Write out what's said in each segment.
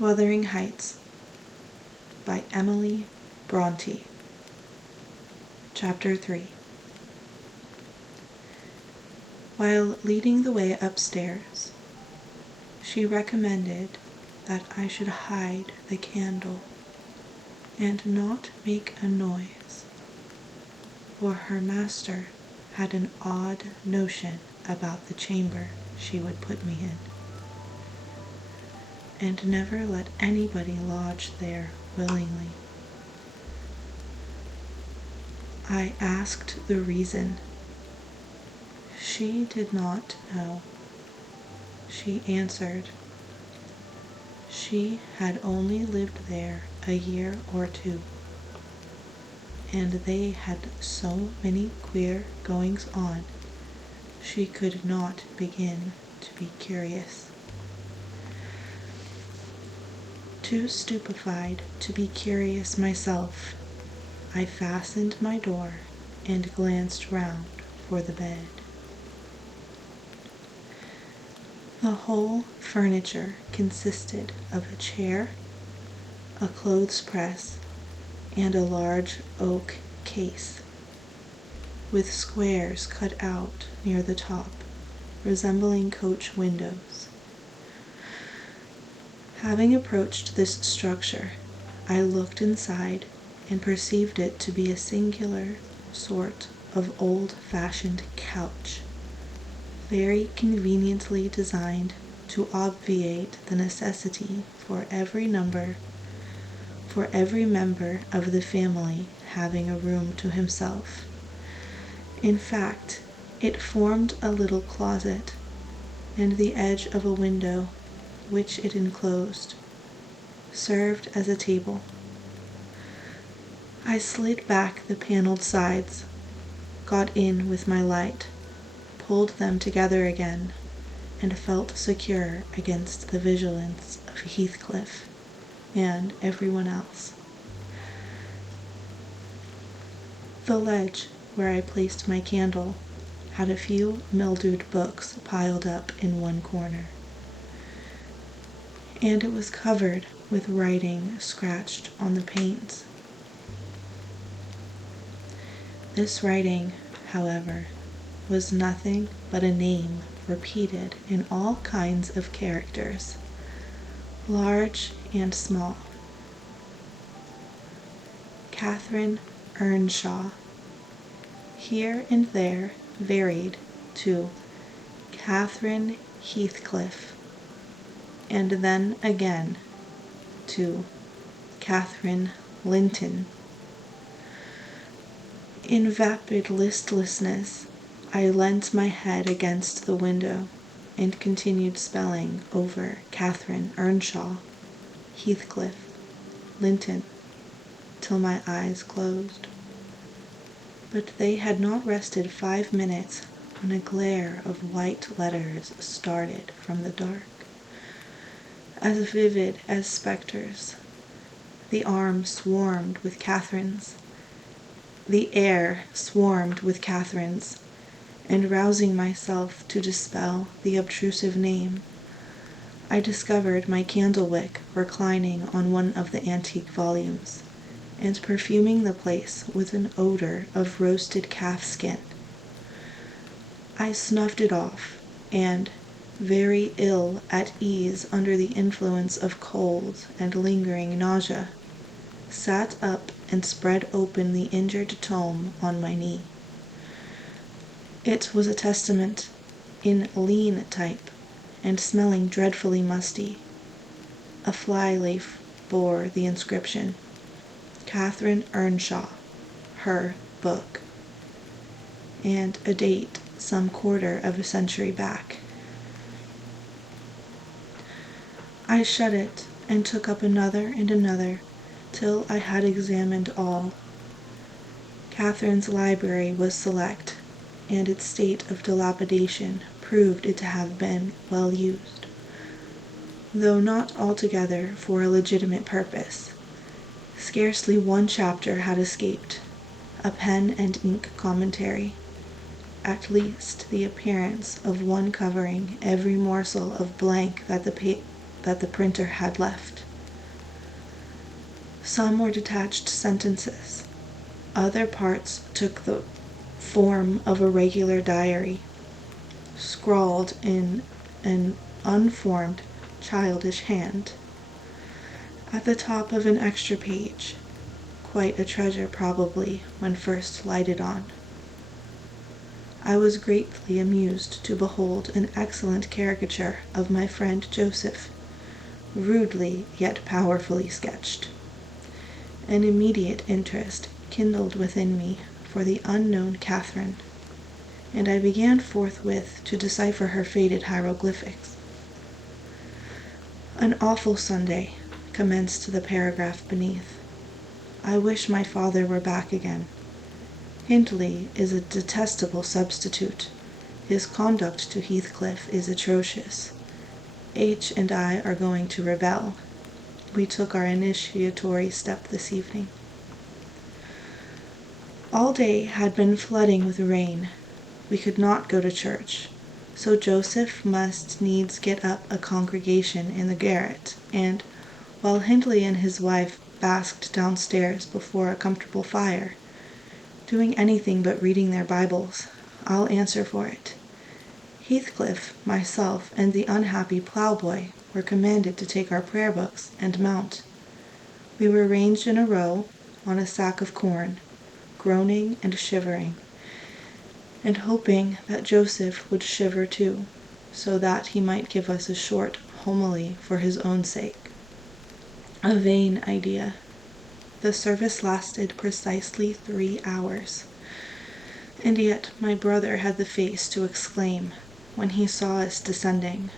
Wuthering Heights by Emily Bronte. Chapter 3. While leading the way upstairs, she recommended that I should hide the candle and not make a noise, for her master had an odd notion about the chamber she would put me in, and never let anybody lodge there willingly. I asked the reason. She did not know. She answered, she had only lived there a year or two, and they had so many queer goings on, she could not begin to be curious. Too stupefied to be curious myself, I fastened my door and glanced round for the bed. The whole furniture consisted of a chair, a clothes press, and a large oak case, with squares cut out near the top, resembling coach windows. Having approached this structure, I looked inside and perceived it to be a singular sort of old-fashioned couch, very conveniently designed to obviate the necessity for every member of the family having a room to himself. In fact, it formed a little closet, and the edge of a window, which it enclosed, served as a table. I slid back the paneled sides, got in with my light, pulled them together again, and felt secure against the vigilance of Heathcliff and everyone else. The ledge where I placed my candle had a few mildewed books piled up in one corner, and it was covered with writing scratched on the panes. This writing, however, was nothing but a name repeated in all kinds of characters, large and small. Catherine Earnshaw, here and there varied to Catherine Heathcliff, and then again to Catherine Linton. In vapid listlessness, I leant my head against the window and continued spelling over Catherine Earnshaw, Heathcliff, Linton, till my eyes closed. But they had not rested 5 minutes when a glare of white letters started from the dark, as vivid as spectres. The arm swarmed with Catherines. The air swarmed with Catherines, and rousing myself to dispel the obtrusive name, I discovered my candle-wick reclining on one of the antique volumes, and perfuming the place with an odor of roasted calf skin. I snuffed it off, and, very ill at ease under the influence of cold and lingering nausea, sat up and spread open the injured tome on my knee. It was a testament in lean type and smelling dreadfully musty. A fly-leaf bore the inscription, Catherine Earnshaw, her book, and a date some quarter of a century back. I shut it and took up another and another till I had examined all. Catherine's library was select, and its state of dilapidation proved it to have been well used, though not altogether for a legitimate purpose. Scarcely one chapter had escaped, a pen and ink commentary, at least the appearance of one covering every morsel of blank that the printer had left. Some were detached sentences. Other parts took the form of a regular diary, scrawled in an unformed, childish hand. At the top of an extra page, quite a treasure probably when first lighted on, I was greatly amused to behold an excellent caricature of my friend Joseph, rudely yet powerfully sketched. An immediate interest kindled within me for the unknown Catherine, and I began forthwith to decipher her faded hieroglyphics. An awful Sunday, commenced the paragraph beneath. I wish my father were back again. Hindley is a detestable substitute. His conduct to Heathcliff is atrocious. H. and I are going to rebel. We took our initiatory step this evening. All day had been flooding with rain. We could not go to church, so Joseph must needs get up a congregation in the garret, and, while Hindley and his wife basked downstairs before a comfortable fire, doing anything but reading their Bibles, I'll answer for it, Heathcliff, myself, and the unhappy ploughboy were commanded to take our prayer books and mount. We were ranged in a row on a sack of corn, groaning and shivering, and hoping that Joseph would shiver too, so that he might give us a short homily for his own sake. A vain idea. The service lasted precisely 3 hours, and yet my brother had the face to exclaim, when he saw us descending,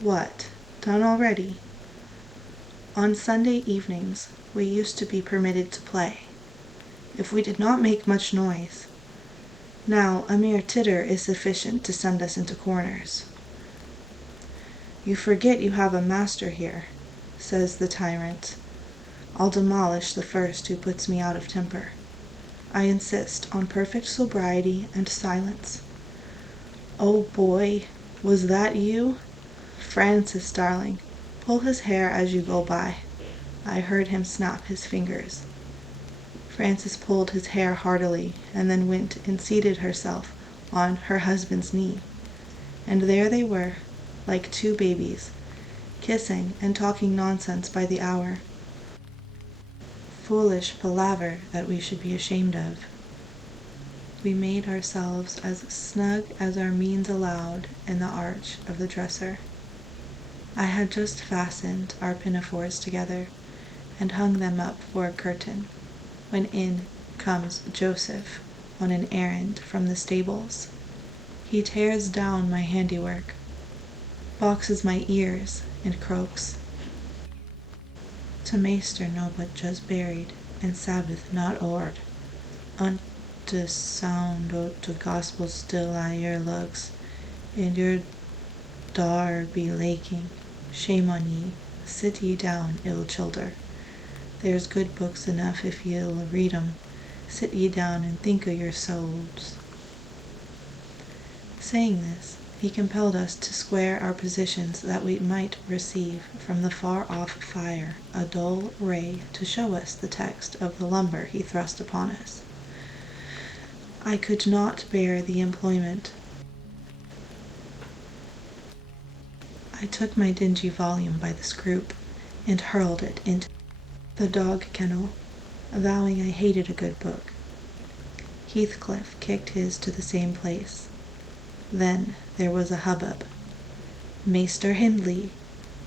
"What, done already?" On Sunday evenings we used to be permitted to play, if we did not make much noise. Now a mere titter is sufficient to send us into corners. "You forget you have a master here," says the tyrant. I'll demolish the first who puts me out of temper. I insist on perfect sobriety and silence. "Oh, boy, was that you? Francis, darling, pull his hair as you go by." I heard him snap his fingers. Frances pulled his hair heartily, and then went and seated herself on her husband's knee. And there they were, like 2 babies, kissing and talking nonsense by the hour. Foolish palaver that we should be ashamed of. We made ourselves as snug as our means allowed in the arch of the dresser. I had just fastened our pinafores together and hung them up for a curtain, when in comes Joseph on an errand from the stables. He tears down my handiwork, boxes my ears, and croaks, "To Maester no but just buried, and Sabbath not o'ered. Unto sound o' to gospel still I your lugs, and your dar be laking. Shame on ye, sit ye down, ill childer. There's good books enough if ye'll read 'em. Sit ye down and think o' your souls." Saying this, he compelled us to square our positions that we might receive from the far-off fire a dull ray to show us the text of the lumber he thrust upon us. I could not bear the employment. I took my dingy volume by the scroop and hurled it into the dog kennel, vowing I hated a good book. Heathcliff kicked his to the same place. Then there was a hubbub. "Maester Hindley,"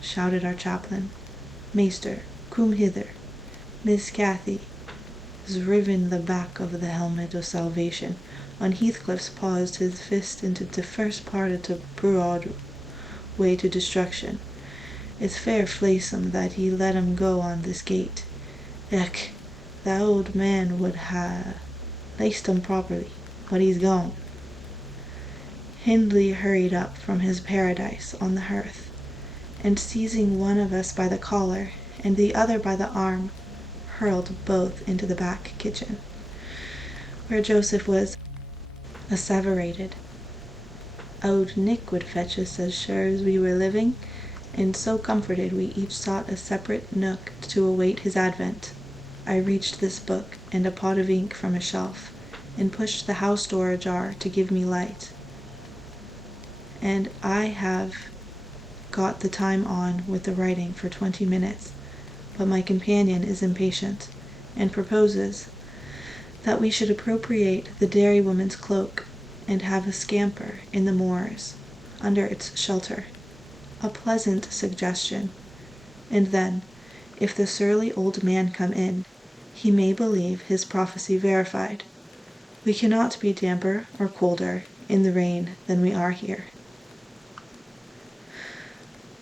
shouted our chaplain. "Maester, come hither. Miss Cathy has riven the back of the helmet of salvation." On Heathcliff's paused his fist into the first part of the broad way to destruction. "It's fair flaysome that ye let him go on this gate. Ech, the old man would ha' laced him properly, but he's gone." Hindley hurried up from his paradise on the hearth, and seizing one of us by the collar and the other by the arm, hurled both into the back kitchen, where Joseph was asseverated. Old Nick would fetch us as sure as we were living, and so comforted we each sought a separate nook to await his advent. I reached this book and a pot of ink from a shelf, and pushed the house door ajar to give me light. And I have got the time on with the writing for 20 minutes, but my companion is impatient, and proposes that we should appropriate the dairywoman's cloak and have a scamper in the moors under its shelter. A pleasant suggestion. And then, if the surly old man come in, he may believe his prophecy verified. We cannot be damper or colder in the rain than we are here.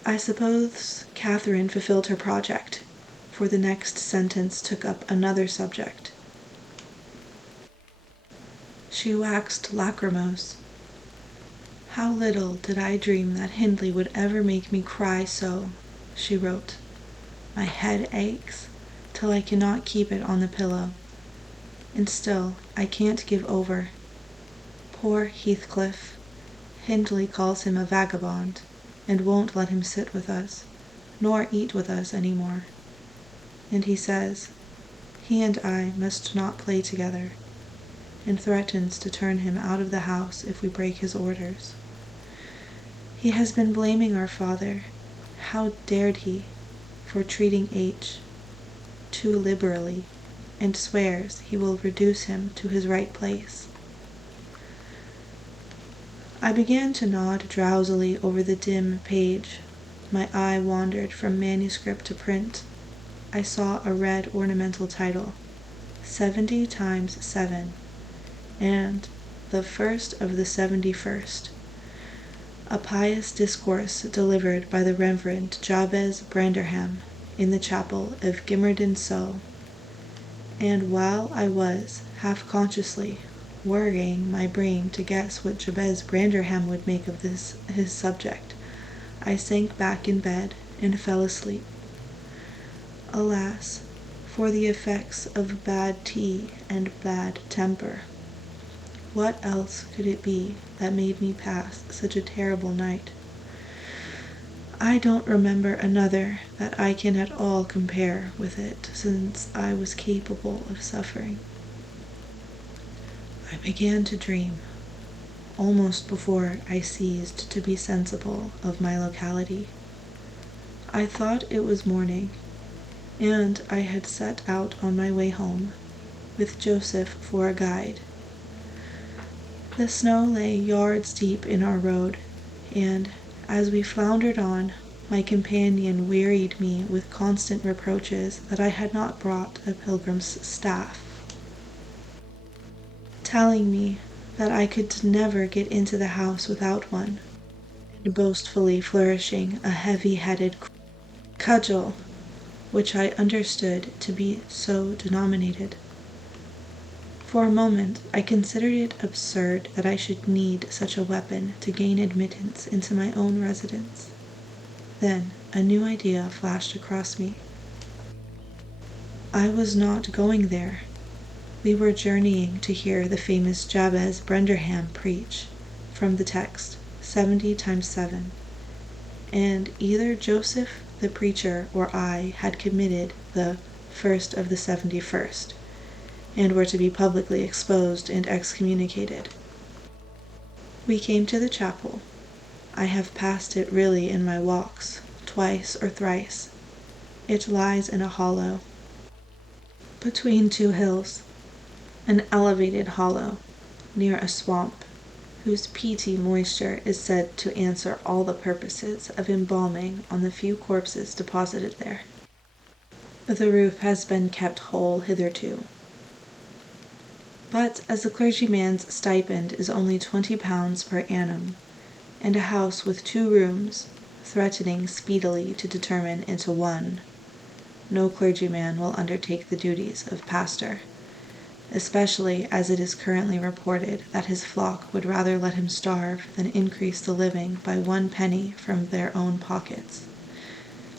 I suppose Catherine fulfilled her project, for the next sentence took up another subject. She waxed lachrymose. How little did I dream that Hindley would ever make me cry so, she wrote. My head aches till I cannot keep it on the pillow, and still I can't give over. Poor Heathcliff. Hindley calls him a vagabond, and won't let him sit with us, nor eat with us any more. And he says he and I must not play together, and threatens to turn him out of the house if we break his orders. He has been blaming our father, how dared he, for treating H too liberally, and swears he will reduce him to his right place. I began to nod drowsily over the dim page. My eye wandered from manuscript to print. I saw a red ornamental title, 70 times 7, and the first of the 71st, a pious discourse delivered by the Reverend Jabez Branderham in the chapel of Gimmerden Sow. And while I was, half-consciously, worrying my brain to guess what Jabez Branderham would make of this his subject, I sank back in bed and fell asleep. Alas, for the effects of bad tea and bad temper. What else could it be that made me pass such a terrible night? I don't remember another that I can at all compare with it since I was capable of suffering. I began to dream, almost before I ceased to be sensible of my locality. I thought it was morning, and I had set out on my way home, with Joseph for a guide. The snow lay yards deep in our road, and, as we floundered on, my companion wearied me with constant reproaches that I had not brought a pilgrim's staff, telling me that I could never get into the house without one, and boastfully flourishing a heavy-headed cudgel, which I understood to be so denominated. For a moment I considered it absurd that I should need such a weapon to gain admittance into my own residence. Then a new idea flashed across me. I was not going there. We were journeying to hear the famous Jabez Branderham preach from the text 70 times 7, and either Joseph the preacher or I had committed the first of the 71st, and were to be publicly exposed and excommunicated. We came to the chapel. I have passed it really in my walks, twice or thrice. It lies in a hollow, between two hills, an elevated hollow, near a swamp, whose peaty moisture is said to answer all the purposes of embalming on the few corpses deposited there. The roof has been kept whole hitherto. But as the clergyman's stipend is only £20 per annum, and a house with 2 rooms, threatening speedily to determine into 1, no clergyman will undertake the duties of pastor, especially as it is currently reported that his flock would rather let him starve than increase the living by 1 penny from their own pockets.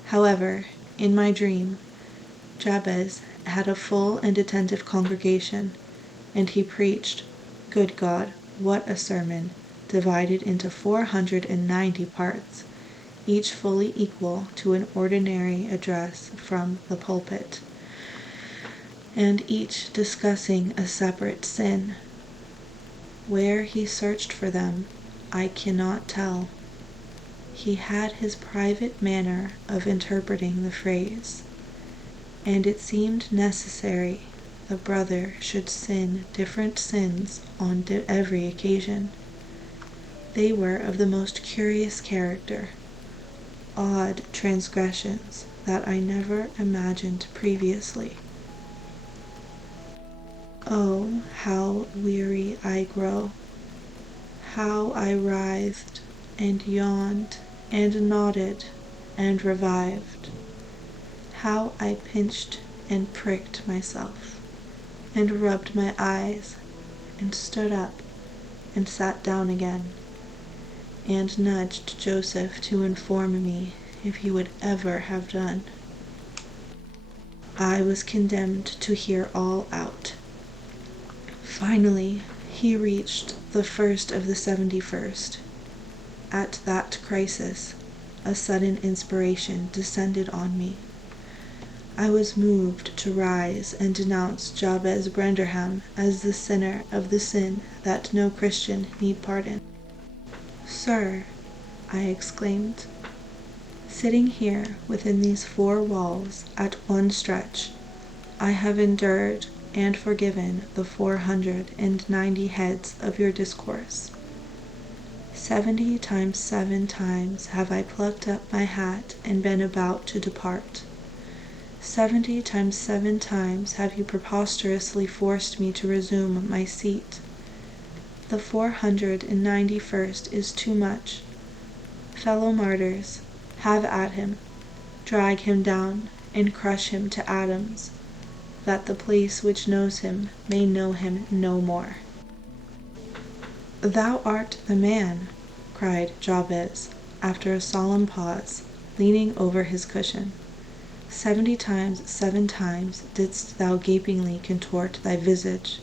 However, in my dream, Jabez had a full and attentive congregation, and he preached, good God, what a sermon, divided into 490 parts, each fully equal to an ordinary address from the pulpit. and each discussing a separate sin. Where he searched for them, I cannot tell. He had his private manner of interpreting the phrase, and it seemed necessary the brother should sin different sins on every occasion. They were of the most curious character, odd transgressions that I never imagined previously. Oh, how weary I grow, how I writhed and yawned and nodded and revived, how I pinched and pricked myself and rubbed my eyes and stood up and sat down again and nudged Joseph to inform me if he would ever have done. I was condemned to hear all out. Finally, he reached the first of the 71st. At that crisis, a sudden inspiration descended on me. I was moved to rise and denounce Jabez Branderham as the sinner of the sin that no Christian need pardon. "Sir," I exclaimed, "sitting here within these four walls at one stretch, I have endured and forgiven the 490 heads of your discourse. 70 times 7 times have I plucked up my hat and been about to depart. 70 times 7 times have you preposterously forced me to resume my seat. The 491st is too much. Fellow martyrs, have at him, drag him down, and crush him to atoms, that the place which knows him may know him no more." "Thou art the man," cried Jabez, after a solemn pause, leaning over his cushion. 70 times 7 times didst thou gapingly contort thy visage.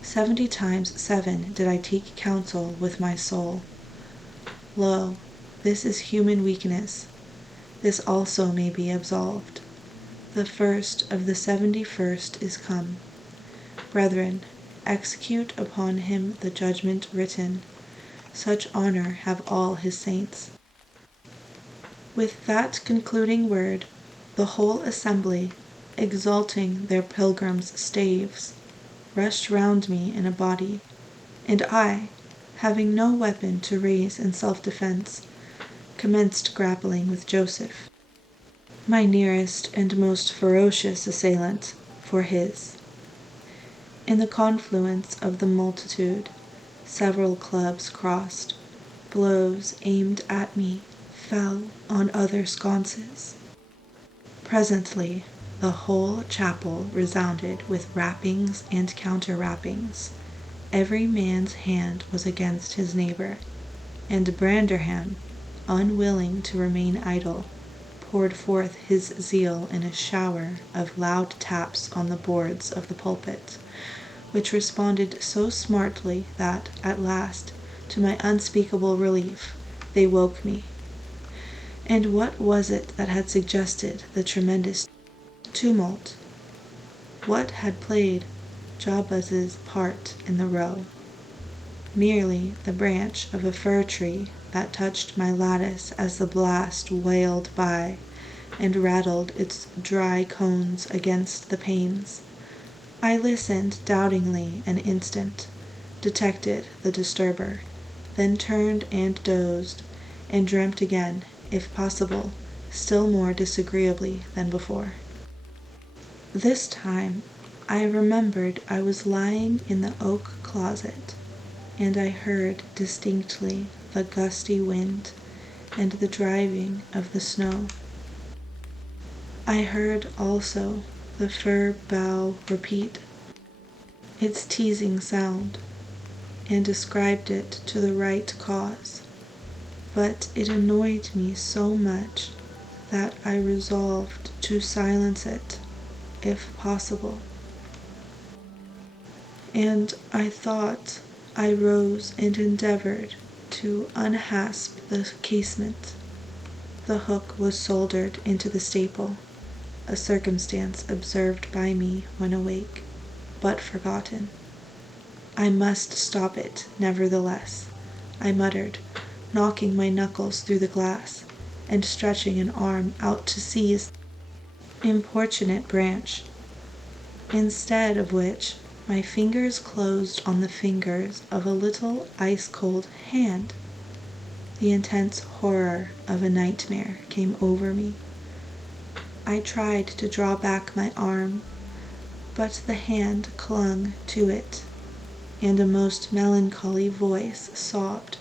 70 times 7 did I take counsel with my soul. Lo, this is human weakness. This also may be absolved. The first of the 71st is come. Brethren, execute upon him the judgment written. Such honor have all his saints. With that concluding word, the whole assembly, exalting their pilgrims' staves, rushed round me in a body, and I, having no weapon to raise in self-defense, commenced grappling with Joseph, my nearest and most ferocious assailant, for his. In the confluence of the multitude, several clubs crossed. Blows aimed at me fell on other sconces. Presently, the whole chapel resounded with rappings and counter-rappings. Every man's hand was against his neighbor, and Branderham, unwilling to remain idle, poured forth his zeal in a shower of loud taps on the boards of the pulpit, which responded so smartly that, at last, to my unspeakable relief, they woke me. And what was it that had suggested the tremendous tumult? What had played Jabez's part in the row? Merely the branch of a fir tree that touched my lattice as the blast wailed by and rattled its dry cones against the panes. I listened doubtingly an instant, detected the disturber, then turned and dozed, and dreamt again, if possible, still more disagreeably than before. This time I remembered I was lying in the oak closet, and I heard distinctly the gusty wind and the driving of the snow. I heard also the fir bough repeat its teasing sound, and ascribed it to the right cause, but it annoyed me so much that I resolved to silence it, if possible. And I thought I rose and endeavored to unhasp the casement. The hook was soldered into the staple, a circumstance observed by me when awake, but forgotten. I must stop it, nevertheless, I muttered, knocking my knuckles through the glass, and stretching an arm out to seize the importunate branch, instead of which my fingers closed on the fingers of a little ice-cold hand. The intense horror of a nightmare came over me. I tried to draw back my arm, but the hand clung to it, and a most melancholy voice sobbed,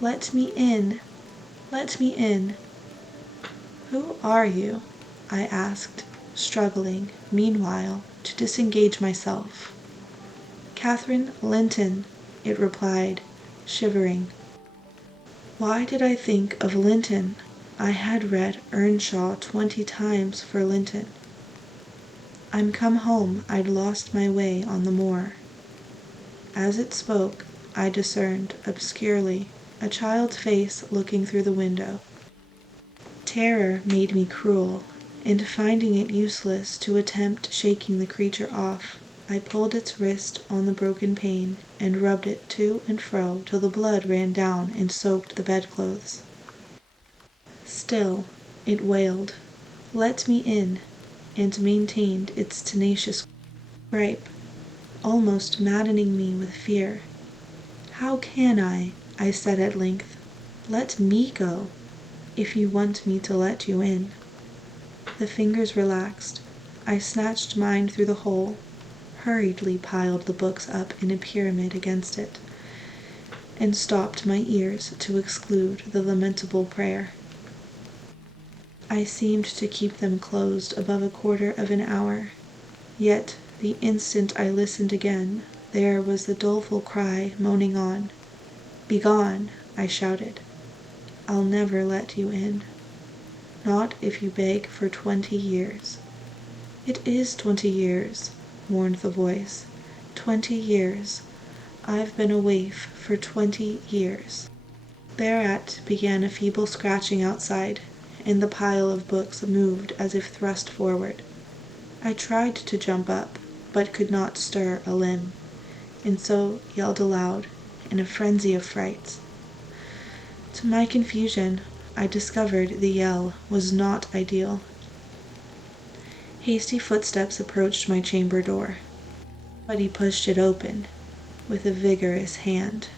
"Let me in! Let me in!" "Who are you?" I asked, struggling, meanwhile, to disengage myself. "Catherine Linton," it replied, shivering. Why did I think of Linton? I had read Earnshaw 20 times for Linton. "I'm come home. I'd lost my way on the moor." As it spoke, I discerned, obscurely, a child's face looking through the window. Terror made me cruel, and finding it useless to attempt shaking the creature off, I pulled its wrist on the broken pane and rubbed it to and fro till the blood ran down and soaked the bedclothes. Still, it wailed, "Let me in," and maintained its tenacious gripe, almost maddening me with fear. "How can I said at length. "Let me go, if you want me to let you in." The fingers relaxed. I snatched mine through the hole, hurriedly piled the books up in a pyramid against it, and stopped my ears to exclude the lamentable prayer. I seemed to keep them closed above a quarter of an hour, yet the instant I listened again, there was the doleful cry moaning on. "Begone!" I shouted. "I'll never let you in. Not if you beg for 20 years. "It is 20 years," mourned the voice. 20 years. I've been a waif for 20 years. Thereat began a feeble scratching outside, and the pile of books moved as if thrust forward. I tried to jump up, but could not stir a limb, and so yelled aloud, in a frenzy of fright. To my confusion, I discovered the yell was not ideal. Hasty footsteps approached my chamber door, but he pushed it open with a vigorous hand,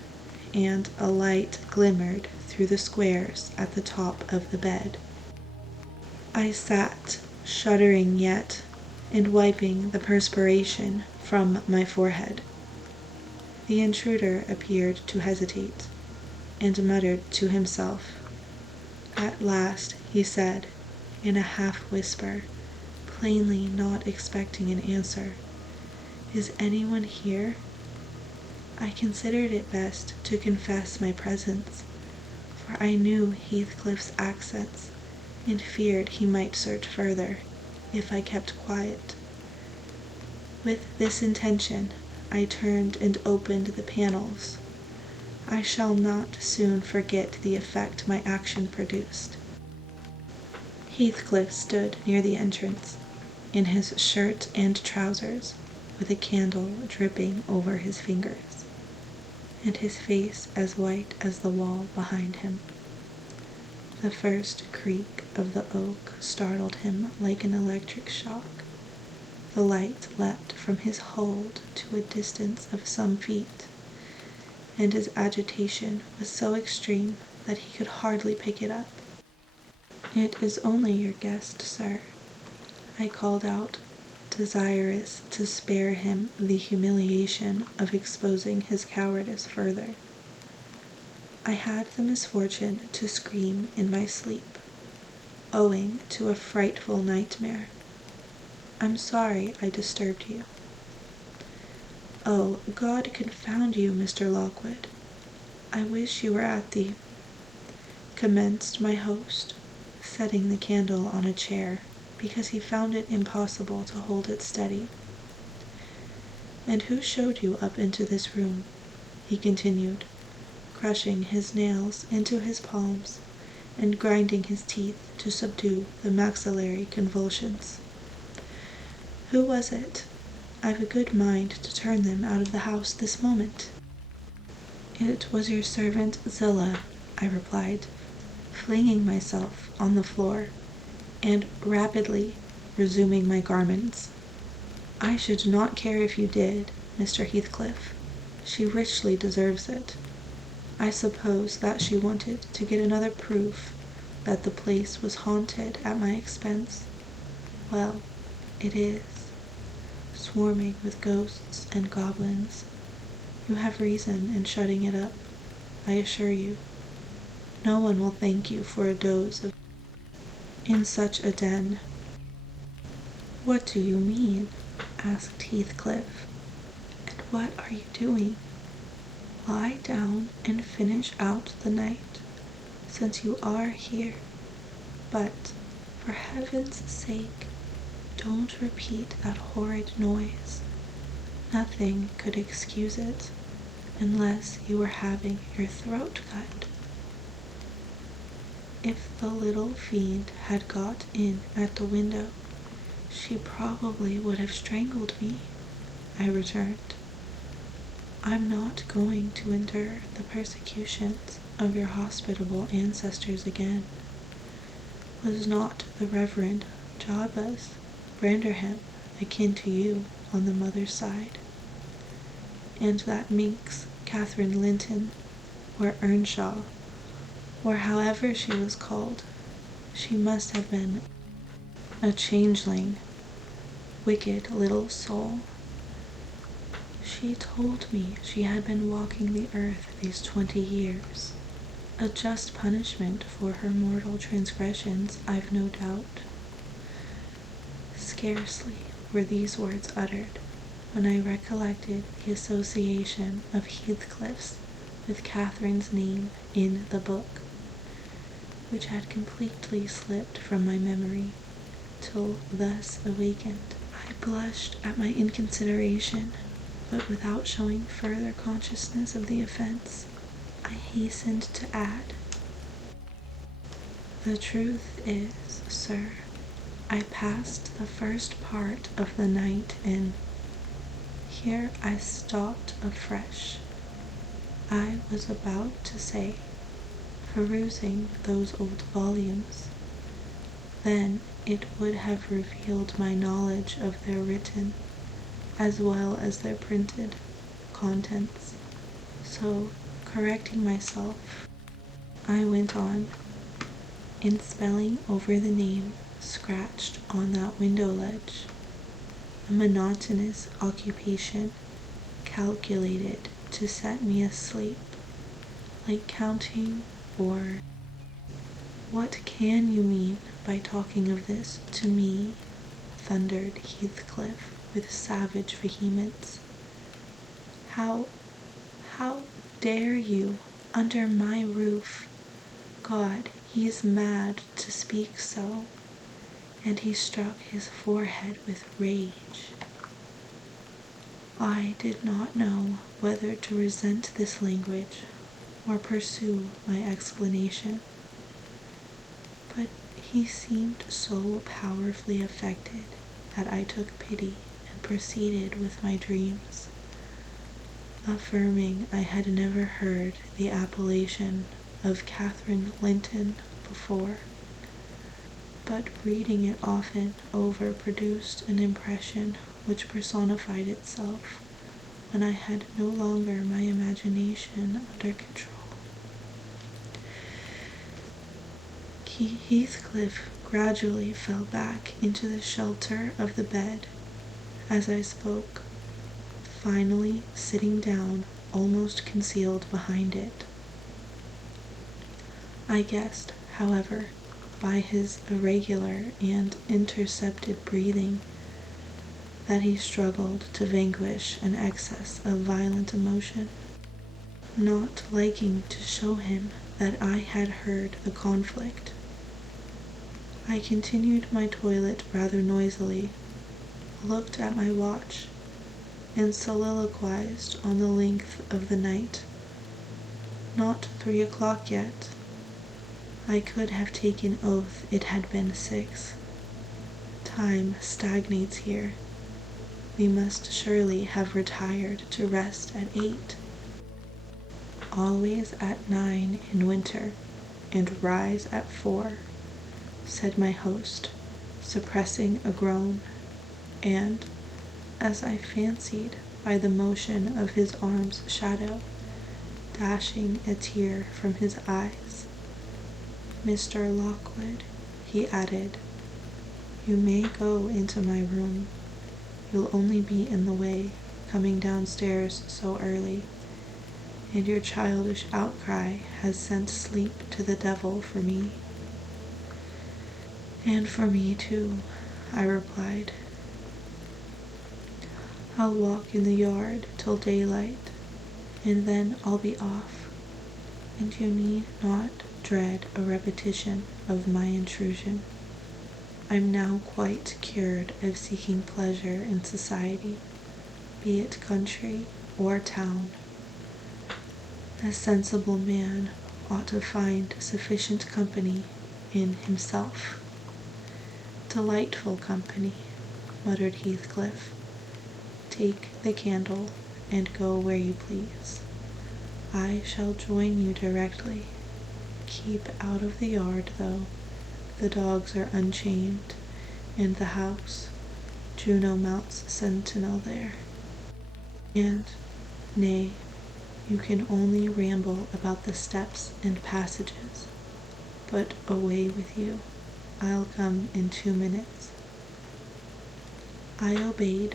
and a light glimmered through the squares at the top of the bed. I sat, shuddering yet, and wiping the perspiration from my forehead. The intruder appeared to hesitate, and muttered to himself. At last he said, in a half-whisper, plainly not expecting an answer, "Is anyone here?" I considered it best to confess my presence, for I knew Heathcliff's accents, and feared he might search further, if I kept quiet. With this intention, I turned and opened the panels. I shall not soon forget the effect my action produced. Heathcliff stood near the entrance, in his shirt and trousers, with a candle dripping over his fingers, and his face as white as the wall behind him. The first creak of the oak startled him like an electric shock. The light leapt from his hold to a distance of some feet, and his agitation was so extreme that he could hardly pick it up. "It is only your guest, sir," I called out, desirous to spare him the humiliation of exposing his cowardice further. I had the misfortune to scream in my sleep, owing to a frightful nightmare. "I'm sorry I disturbed you." "Oh, God confound you, Mr. Lockwood. I wish you were at the—" commenced my host, setting the candle on a chair, because he found it impossible to hold it steady. "And who showed you up into this room?" he continued, crushing his nails into his palms and grinding his teeth to subdue the maxillary convulsions. "Who was it? I've a good mind to turn them out of the house this moment." "It was your servant Zillah," I replied, flinging myself on the floor and rapidly resuming my garments. "I should not care if you did, Mr. Heathcliff. She richly deserves it. I suppose that she wanted to get another proof that the place was haunted at my expense. Well, it is, swarming with ghosts and goblins. You have reason in shutting it up, I assure you. No one will thank you for a dose of in such a den." "What do you mean?" asked Heathcliff. "And what are you doing? Lie down and finish out the night, since you are here. But, for heaven's sake, don't repeat that horrid noise. Nothing could excuse it, unless you were having your throat cut." "If the little fiend had got in at the window, she probably would have strangled me," I returned. "I'm not going to endure the persecutions of your hospitable ancestors again. Was not the Reverend Jabez Branderham akin to you on the mother's side? And that minx, Catherine Linton, or Earnshaw, or however she was called, she must have been a changeling, wicked little soul. She told me she had been walking the earth these 20 years. A just punishment for her mortal transgressions, I've no doubt." Scarcely were these words uttered when I recollected the association of Heathcliff's with Catherine's name in the book, which had completely slipped from my memory till thus awakened. I blushed at my inconsideration, but without showing further consciousness of the offense, I hastened to add, "The truth is, sir, I passed the first part of the night in—" Here I stopped afresh. I was about to say, perusing those old volumes. Then it would have revealed my knowledge of their written, as well as their printed, contents. So, correcting myself, I went on, in spelling over the name scratched on that window ledge, a monotonous occupation calculated to set me asleep, like counting or— "What can you mean by talking of this to me?" thundered Heathcliff with savage vehemence. How dare you, under my roof? God, he's mad to speak so." And he struck his forehead with rage. I did not know whether to resent this language or pursue my explanation, but he seemed so powerfully affected that I took pity and proceeded with my dreams, affirming I had never heard the appellation of Catherine Linton before, but reading it often over produced an impression which personified itself when I had no longer my imagination under control. Heathcliff gradually fell back into the shelter of the bed as I spoke, finally sitting down almost concealed behind it. I guessed, however, by his irregular and intercepted breathing, that he struggled to vanquish an excess of violent emotion. Not liking to show him that I had heard the conflict, I continued my toilet rather noisily, looked at my watch, and soliloquized on the length of the night. Not 3 o'clock yet. I could have taken oath it had been 6. Time stagnates here. We must surely have retired to rest at 8. Always at 9 in winter, and rise at 4, said my host, suppressing a groan, and, as I fancied by the motion of his arm's shadow, dashing a tear from his eyes, Mr. Lockwood, he added, you may go into my room. You'll only be in the way, coming downstairs so early, and your childish outcry has sent sleep to the devil for me. And for me too, I replied. I'll walk in the yard till daylight, and then I'll be off, and you need not dread a repetition of my intrusion. I'm now quite cured of seeking pleasure in society, be it country or town. A sensible man ought to find sufficient company in himself. Delightful company, muttered Heathcliff. Take the candle and go where you please. I shall join you directly. Keep out of the yard, though. The dogs are unchained, and the house, Juno mounts sentinel there. And, nay, you can only ramble about the steps and passages, but away with you. I'll come in 2 minutes. I obeyed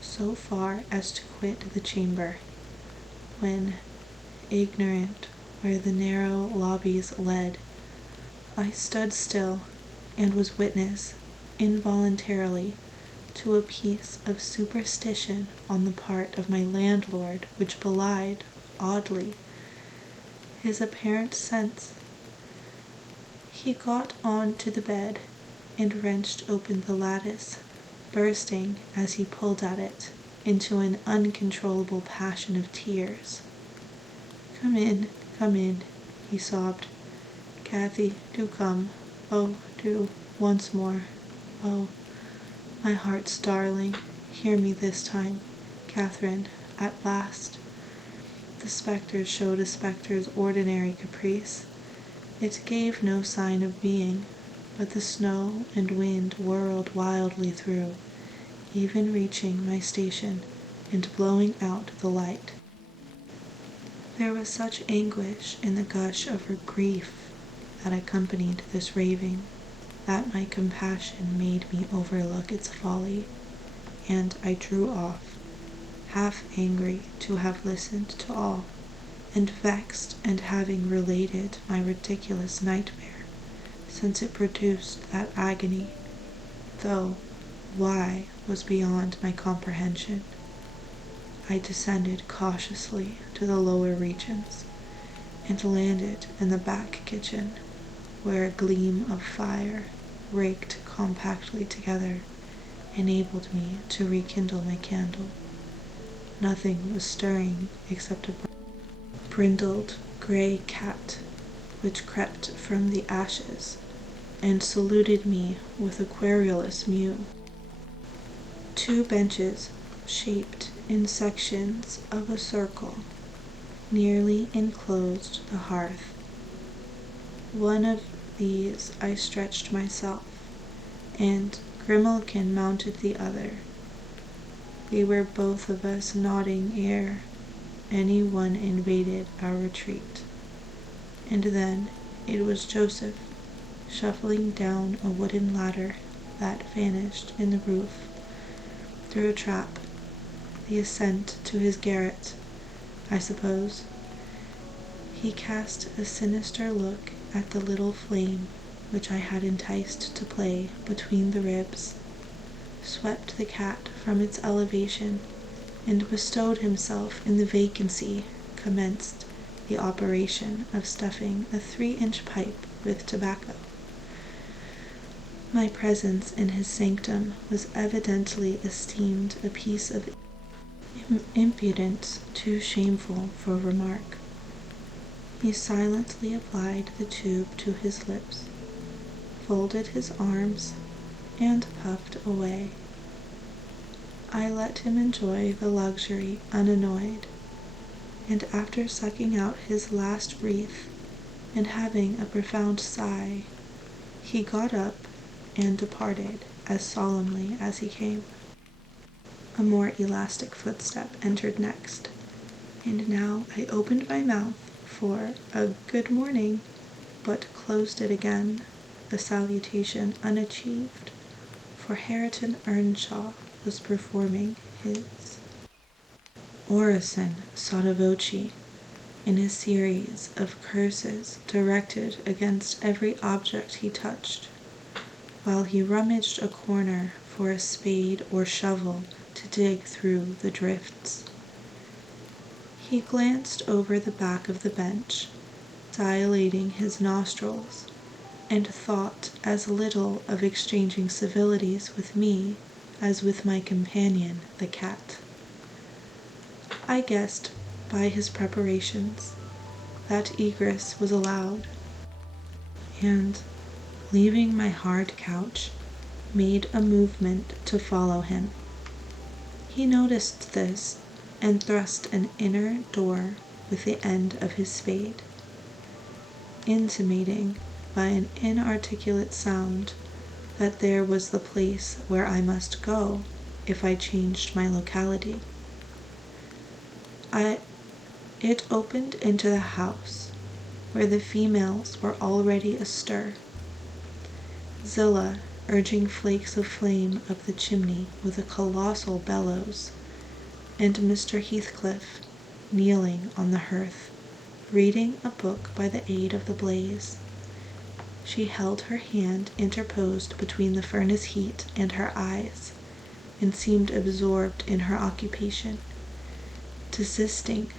so far as to quit the chamber, when, ignorant where the narrow lobbies led, I stood still and was witness, involuntarily, to a piece of superstition on the part of my landlord which belied, oddly, his apparent sense. He got on to the bed and wrenched open the lattice, bursting, as he pulled at it, into an uncontrollable passion of tears. Come in, he sobbed. Kathy, do come. Oh, do, once more. Oh, my heart's darling, hear me this time. Catherine, at last. The spectre showed a spectre's ordinary caprice. It gave no sign of being, but the snow and wind whirled wildly through, even reaching my station and blowing out the light. There was such anguish in the gush of her grief that accompanied this raving that my compassion made me overlook its folly, and I drew off, half angry to have listened to all, and vexed at having related my ridiculous nightmare, since it produced that agony, though why was beyond my comprehension. I descended cautiously to the lower regions, and landed in the back kitchen, where a gleam of fire, raked compactly together, enabled me to rekindle my candle. Nothing was stirring except a brindled gray cat, which crept from the ashes and saluted me with a querulous mew. 2 benches, shaped in sections of a circle, nearly enclosed the hearth. One of these I stretched myself, and Grimalkin mounted the other. We were both of us nodding ere any one invaded our retreat, and then it was Joseph, shuffling down a wooden ladder that vanished in the roof, through a trap, the ascent to his garret, I suppose. He cast a sinister look at the little flame which I had enticed to play between the ribs, swept the cat from its elevation, and bestowed himself in the vacancy, commenced the operation of stuffing a 3-inch pipe with tobacco. My presence in his sanctum was evidently esteemed a piece of impudence too shameful for remark. He silently applied the tube to his lips, folded his arms, and puffed away. I let him enjoy the luxury unannoyed, and after sucking out his last breath and having a profound sigh, he got up and departed as solemnly as he came. A more elastic footstep entered next, and now I opened my mouth for a good morning, but closed it again, the salutation unachieved, for Hareton Earnshaw was performing his orison sotto voce in a series of curses directed against every object he touched, while he rummaged a corner for a spade or shovel to dig through the drifts. He glanced over the back of the bench, dilating his nostrils, and thought as little of exchanging civilities with me as with my companion, the cat. I guessed by his preparations that egress was allowed, and, leaving my hard couch, made a movement to follow him. He noticed this and thrust an inner door with the end of his spade, intimating by an inarticulate sound that there was the place where I must go if I changed my locality. It opened into the house, where the females were already astir, Zillah urging flakes of flame up the chimney with a colossal bellows, and Mr. Heathcliff kneeling on the hearth, reading a book by the aid of the blaze. She held her hand interposed between the furnace heat and her eyes, and seemed absorbed in her occupation, desisting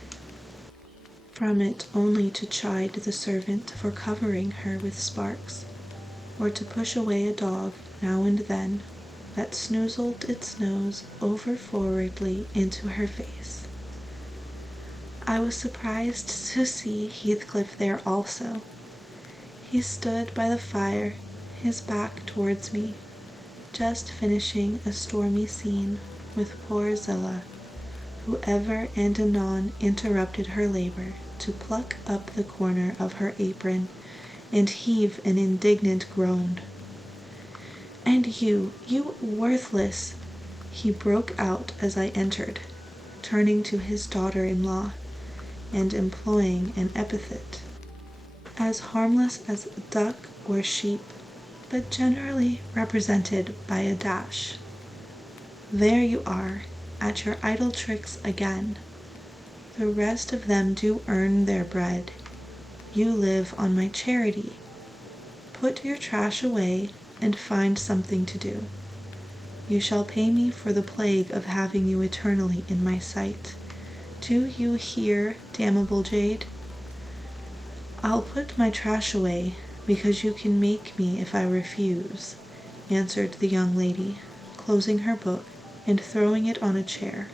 from it only to chide the servant for covering her with sparks, or to push away a dog now and then that snoozled its nose over-forwardly into her face. I was surprised to see Heathcliff there also. He stood by the fire, his back towards me, just finishing a stormy scene with poor Zillah, who ever and anon interrupted her labor to pluck up the corner of her apron and heave an indignant groan. "And you worthless," he broke out as I entered, turning to his daughter-in-law and employing an epithet as harmless as duck or sheep, but generally represented by a dash. "There you are, at your idle tricks again. The rest of them do earn their bread. You live on my charity. Put your trash away and find something to do. You shall pay me for the plague of having you eternally in my sight. Do you hear, damnable jade?" "I'll put my trash away, because you can make me if I refuse," answered the young lady, closing her book and throwing it on a chair.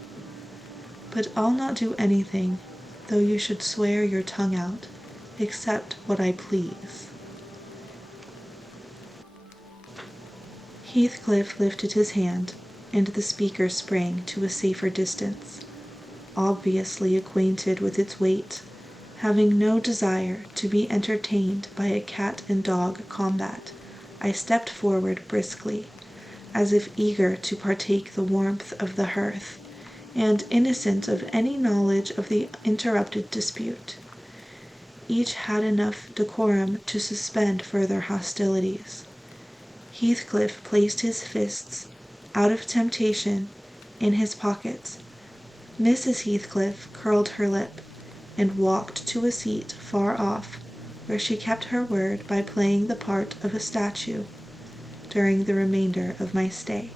"But I'll not do anything, though you should swear your tongue out, except what I please." Heathcliff lifted his hand, and the speaker sprang to a safer distance, obviously acquainted with its weight, having no desire to be entertained by a cat-and-dog combat. I stepped forward briskly, as if eager to partake the warmth of the hearth, and innocent of any knowledge of the interrupted dispute. Each had enough decorum to suspend further hostilities. Heathcliff placed his fists, out of temptation, in his pockets. Mrs. Heathcliff curled her lip, and walked to a seat far off, where she kept her word by playing the part of a statue during the remainder of my stay.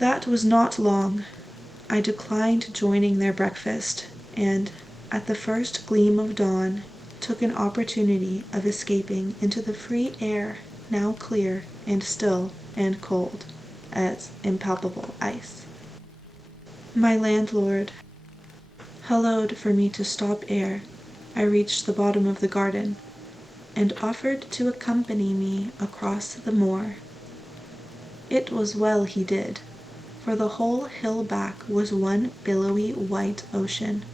That was not long. I declined joining their breakfast, and, at the first gleam of dawn, took an opportunity of escaping into the free air, now clear and still and cold as impalpable ice. My landlord hallooed for me to stop air, I reached the bottom of the garden and offered to accompany me across the moor. It was well he did, for the whole hill back was one billowy white ocean,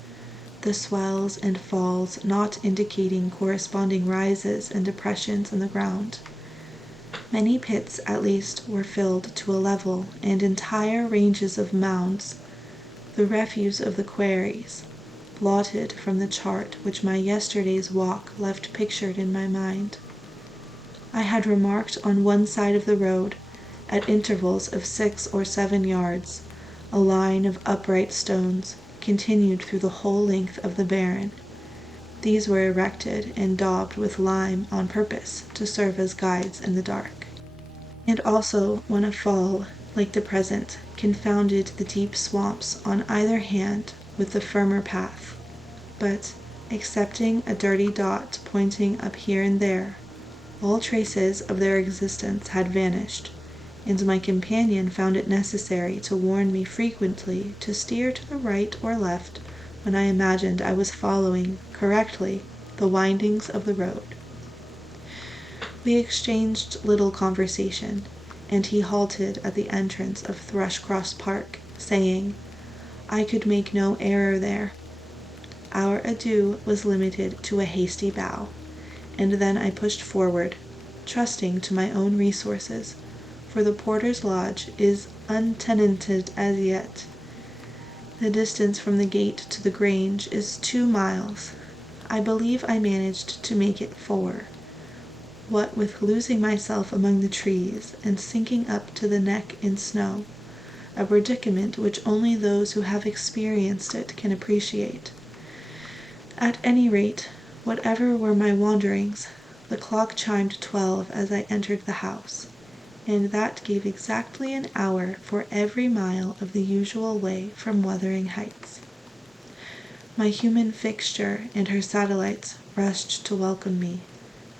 the swells and falls not indicating corresponding rises and depressions in the ground. Many pits, at least, were filled to a level, and entire ranges of mounds, the refuse of the quarries, blotted from the chart which my yesterday's walk left pictured in my mind. I had remarked on one side of the road, at intervals of 6 or 7 yards, a line of upright stones continued through the whole length of the barren. These were erected and daubed with lime on purpose to serve as guides in the dark. And also when a fall, like the present, confounded the deep swamps on either hand with the firmer path, but, excepting a dirty dot pointing up here and there, all traces of their existence had vanished, and my companion found it necessary to warn me frequently to steer to the right or left when I imagined I was following correctly the windings of the road. We exchanged little conversation, and he halted at the entrance of Thrushcross Park, saying, I could make no error there. Our adieu was limited to a hasty bow, and then I pushed forward, trusting to my own resources, for the porter's lodge is untenanted as yet. The distance from the gate to the grange is 2 miles. I believe I managed to make it 4. What with losing myself among the trees and sinking up to the neck in snow, a predicament which only those who have experienced it can appreciate. At any rate, whatever were my wanderings, the clock chimed 12 as I entered the house, and that gave exactly an hour for every mile of the usual way from Wuthering Heights. My human fixture and her satellites rushed to welcome me,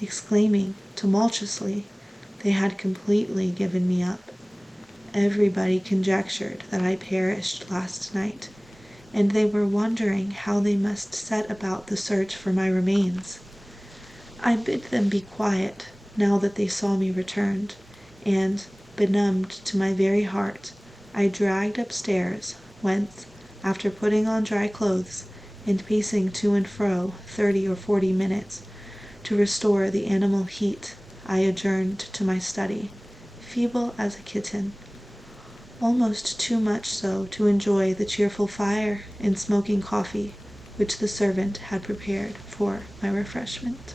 exclaiming tumultuously they had completely given me up. Everybody conjectured that I perished last night, and they were wondering how they must set about the search for my remains. I bid them be quiet, now that they saw me returned, and, benumbed to my very heart, I dragged upstairs, whence, after putting on dry clothes, and pacing to and fro 30 or 40 minutes, to restore the animal heat, I adjourned to my study, feeble as a kitten, almost too much so to enjoy the cheerful fire and smoking coffee which the servant had prepared for my refreshment.